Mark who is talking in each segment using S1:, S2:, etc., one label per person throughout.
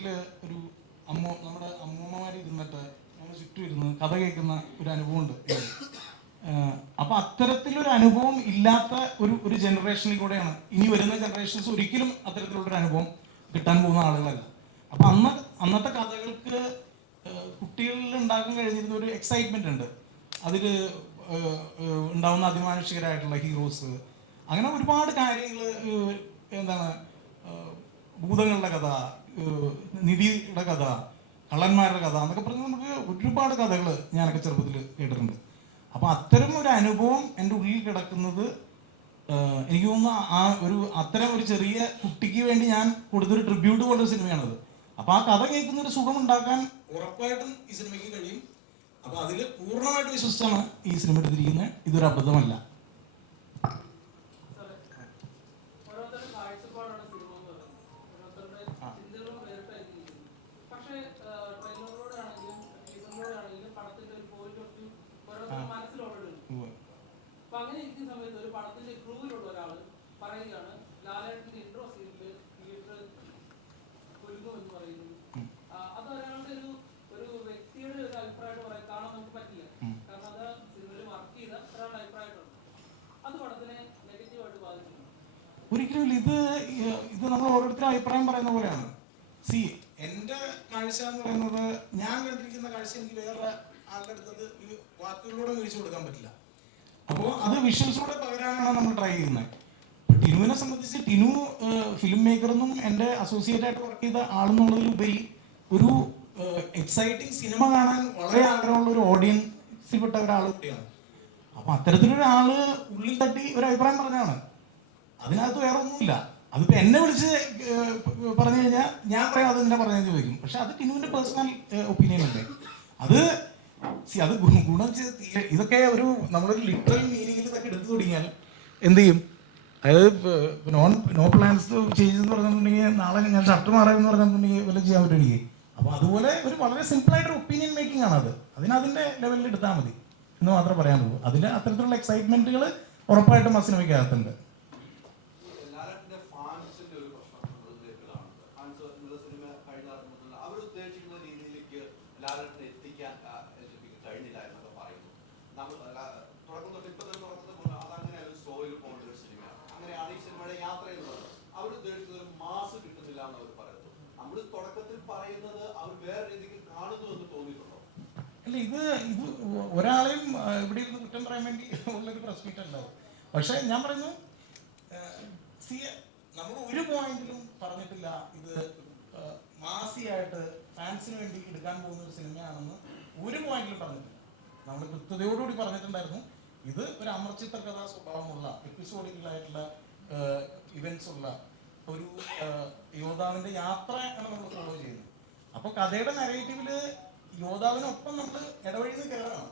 S1: വീട്ടിൽ ഒരു അമ്മ നമ്മുടെ അമ്മൂമ്മമാർ ഇരുന്നിട്ട് നമ്മൾ ചുറ്റും ഇരുന്ന് കഥ കേൾക്കുന്ന ഒരു അനുഭവമുണ്ട്. അപ്പൊ അത്തരത്തിലൊരു അനുഭവം ഇല്ലാത്ത ഒരു ഒരു ജനറേഷനിൽ കൂടെയാണ് ഇനി വരുന്ന ജനറേഷൻസ് ഒരിക്കലും അത്തരത്തിലുള്ള ഒരു അനുഭവം കിട്ടാൻ പോകുന്ന ആളുകളല്ല. അപ്പൊ അന്ന് അന്നത്തെ കഥകൾക്ക് കുട്ടികളിൽ ഉണ്ടാക്കാൻ കഴിഞ്ഞിരുന്ന ഒരു എക്സൈറ്റ്മെന്റ് ഉണ്ട്. അതിൽ ഉണ്ടാവുന്ന അതിമാനുഷികരായിട്ടുള്ള ഹീറോസ് അങ്ങനെ ഒരുപാട് കാര്യങ്ങൾ എന്താണ് ഭൂതങ്ങളുടെ കഥ നിധിയുടെ കഥ കള്ളന്മാരുടെ കഥ എന്നൊക്കെ പറഞ്ഞ് നമുക്ക് ഒരുപാട് കഥകൾ ഞാനൊക്കെ ചെറുപ്പത്തിൽ കേട്ടിട്ടുണ്ട്. അപ്പൊ അത്തരം ഒരു അനുഭവം എന്റെ ഉള്ളിൽ കിടക്കുന്നത് എനിക്ക് തോന്നുന്നു ആ ഒരു അത്തരം ഒരു ചെറിയ കുട്ടിക്ക് വേണ്ടി ഞാൻ കൊടുത്തൊരു ട്രിബ്യൂട്ട് പോലൊരു സിനിമയാണത്. അപ്പൊ ആ കഥ കേൾക്കുന്ന ഒരു സുഖം ഉണ്ടാക്കാൻ ഉറപ്പായിട്ടും ഈ സിനിമയ്ക്ക് കഴിയും. അപ്പൊ അതിൽ പൂർണമായിട്ട് വിശ്വസിച്ചാണ് ഈ സിനിമ എടുത്തിരിക്കുന്നത്. ഇതൊരു അബദ്ധമല്ല.
S2: അങ്ങനെ ഇരിക്കുന്ന സമയത്ത് ഒരു പടത്തിന്റെ ക്രൂവിലുള്ള ഒരാൾ പറയുകയാണ് ലാലേട്ടന്റെ ഇൻട്രോ സീനിൽ തിയേറ്റർ ഒരുങ്ങും എന്ന് പറയുന്നു അത് ഒരാളുടെ ഒരു ഒരു വ്യക്തിയുടെ ഒരു അഭിപ്രായമായിട്ട് പറയാൻ കാണാൻ നമുക്ക് പറ്റില്ല. കാരണം അത് സിനിമയിൽ വർക്ക് ചെയ്ത ഒരാളുടെ അഭിപ്രായമായിട്ടുണ്ട് അത് പടത്തിനെ നെഗറ്റീവായിട്ട് ബാധിക്കുന്നു.
S1: ഒരിക്കലും. ഇത് ഇത് നമ്മൾ ഓരോരുത്തരും അഭിപ്രായം പറയുന്ന പോലെയാണ്. സി എന്റെ കാഴ്ച എന്ന് പറയുന്നത് ഞാൻ കണ്ടിരിക്കുന്ന കാഴ്ച എനിക്ക് വേറെ ആളുടെ അടുത്തത് ഈ വാക്കുകളിലൂടെ വിവരിച്ചു കൊടുക്കാൻ പറ്റില്ല. അപ്പോൾ അത് വിഷ്വൽസോടെ പകരാനാണ് നമ്മൾ ട്രൈ ചെയ്യുന്നത്? ടിനുവിനെ സംബന്ധിച്ച് ടിനു ഫിലിം മേക്കറെന്നും എന്റെ അസോസിയേറ്റ് ആയിട്ട് വർക്ക് ചെയ്ത ആളെന്നുള്ളതിലുപരി ഒരു എക്സൈറ്റിംഗ് സിനിമ കാണാൻ വളരെ ആഗ്രഹമുള്ള ഒരു ഓഡിയൻസിൽപ്പെട്ട ഒരാൾ കൂടിയാണ്. അപ്പൊ അത്തരത്തിലൊരാൾ ഉള്ളിൽ തട്ടി ഒരു അഭിപ്രായം പറഞ്ഞാണ് അതിനകത്ത് വേറെ ഒന്നുമില്ല അതിപ്പോ എന്നെ വിളിച്ച് പറഞ്ഞു കഴിഞ്ഞാൽ ഞാൻ പറയാം അത് എന്നെ പറഞ്ഞു ചോദിക്കും. പക്ഷെ അത് ടിനുവിന്റെ പേഴ്സണൽ ഒപ്പീനിയൻ അല്ലേ? അത് അത് ഗുണം ഇതൊക്കെ ഒരു നമ്മളൊരു ലിറ്ററൽ മീനിങ്ങിൽ ഇതൊക്കെ എടുത്തു തുടങ്ങിയാൽ എന്ത് ചെയ്യും? അതായത് നോൺ നോ പ്ലാൻസ് ചേഞ്ച് എന്ന് പറഞ്ഞിട്ടുണ്ടെങ്കിൽ നാളെ ഞാൻ ഷർട്ട് മാറാമെന്ന് പറഞ്ഞിട്ടുണ്ടെങ്കിൽ വല്ല ചെയ്യാൻ പറ്റും അപ്പോൾ അതുപോലെ ഒരു വളരെ സിമ്പിൾ ആയിട്ടൊരു ഒപ്പീനിയൻ മേക്കിംഗ് ആണ് അത്. അതിന് അതിന്റെ ലെവലിൽ എടുത്താൽ മതി. എന്ന് മാത്രമേ പറയാനുള്ളൂ അതിന് അത്തരത്തിലുള്ള എക്സൈറ്റ്മെന്റുകൾ ഉറപ്പായിട്ടും ആ സിനിമയ്ക്കകത്തുണ്ട്
S3: തുടക്കം തൊട്ട് ഇപ്പൊ തന്നെ തുടക്കത്തിൽ അതങ്ങനെ ഒരു സ്ലോയിൽ പോകേണ്ട ഒരു സിനിമയാണ് അങ്ങനെയാണ് ഈ സിനിമയുടെ യാത്ര എന്നുള്ളത്. അവർ ഉദ്ദേശിച്ചത് ഒരു മാസ് കിട്ടുന്നില്ല എന്ന് അവർ പറയുന്നു നമ്മൾ തുടക്കത്തിൽ പറയുന്നത് അവർ വേറെ രീതിക്ക് കാണുന്നു എന്ന് തോന്നിയിട്ടുണ്ടോ?
S1: അല്ല ഇത് ഇത് ഒരാളെയും ഇവിടെ ഇരുന്ന് കുറ്റം പറയാൻ വേണ്ടി ഉള്ളൊരു അല്ല പക്ഷെ ഞാൻ പറയുന്നു സി നമ്മൾ ഒരു പോയിന്റിലും പറഞ്ഞിട്ടില്ല ഇത് മാസിയായിട്ട് ഫാൻസിന് വേണ്ടി എടുക്കാൻ പോകുന്ന ഒരു സിനിമയാണെന്ന് ഒരു പോയിന്റിലും പറഞ്ഞിട്ടില്ല. നമ്മൾ കൃത്യതയോടുകൂടി പറഞ്ഞിട്ടുണ്ടായിരുന്നു. ഇത് ഒരു അമർചിത്ര കഥാ സ്വഭാവമുള്ള എപ്പിസോഡിക്കലായിട്ടുള്ള ഇവന്റ്സ് ഉള്ള ഒരു യോദ്ധാവിന്റെ യാത്രയാണ് നമ്മൾ ഫോളോ ചെയ്യുന്നത്. അപ്പൊ കഥയുടെ നരേറ്റീവിൽ യോദ്ധാവിനൊപ്പം നമ്മൾ ഇടവഴിന്ന് കയറണം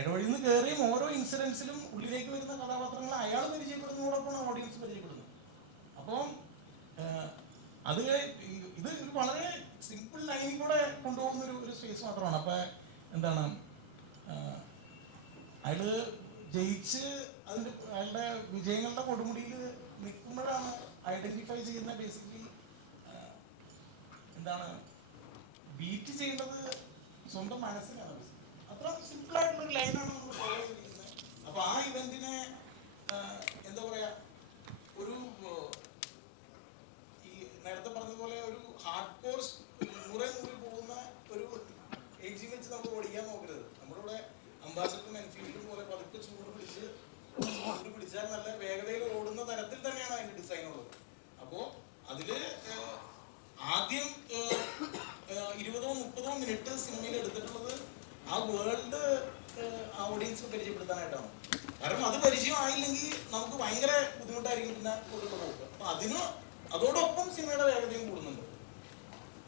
S1: ഇടവഴിയിൽ നിന്ന് കയറിയും ഓരോ ഇൻസിഡൻസിലും ഉള്ളിലേക്ക് വരുന്ന കഥാപാത്രങ്ങൾ അയാൾ പരിചയപ്പെടുന്നതോടൊപ്പമാണ് ഓഡിയൻസ് പരിചയപ്പെടുന്നത്. അപ്പം അത് ഇത് വളരെ സിമ്പിൾ ലൈനിൽ കൂടെ കൊണ്ടുപോകുന്ന ഒരു ഒരു സ്പേസ് മാത്രമാണ്. അപ്പൊ എന്താണ് അയാൾ ജയിച്ച് അതിന്റെ അയാളുടെ വിജയങ്ങളുടെ കൊടുമുടിയിൽ നിൽക്കുമ്പോഴാണ് ഐഡന്റിഫൈ ചെയ്യുന്ന ബേസിക്കലി എന്താണ് ബീറ്റ് ചെയ്യേണ്ടത് സ്വന്തം മനസ്സിലാണ്. അത്ര സിമ്പിൾ ആയിട്ടുള്ള ഒരു ലൈനാണ് നമ്മൾ ഫോളോ ചെയ്തിരിക്കുന്നത് അപ്പൊ ആ ഇവന്റിനെ എന്താ പറയാ ഓഡിയൻസ് പരിചയപ്പെടുത്താനായിട്ടാണ് കാരണം അത് പരിചയമായില്ലെങ്കിൽ നമുക്ക് ഭയങ്കര ബുദ്ധിമുട്ടായിരിക്കും പിന്നെ കൂടുതലുള്ള പോക്ക്. അപ്പൊ അതിന് അതോടൊപ്പം സിനിമയുടെ വേഗതയും കൂടുന്നുണ്ട്.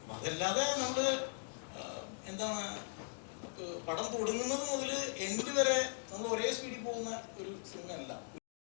S1: അപ്പൊ അതല്ലാതെ നമ്മൾ എന്താണ് പടം തുടങ്ങുന്നത് മുതൽ എൻഡ് വരെ നമ്മൾ ഒരേ സ്പീഡിൽ പോകുന്ന ഒരു സിനിമയല്ല.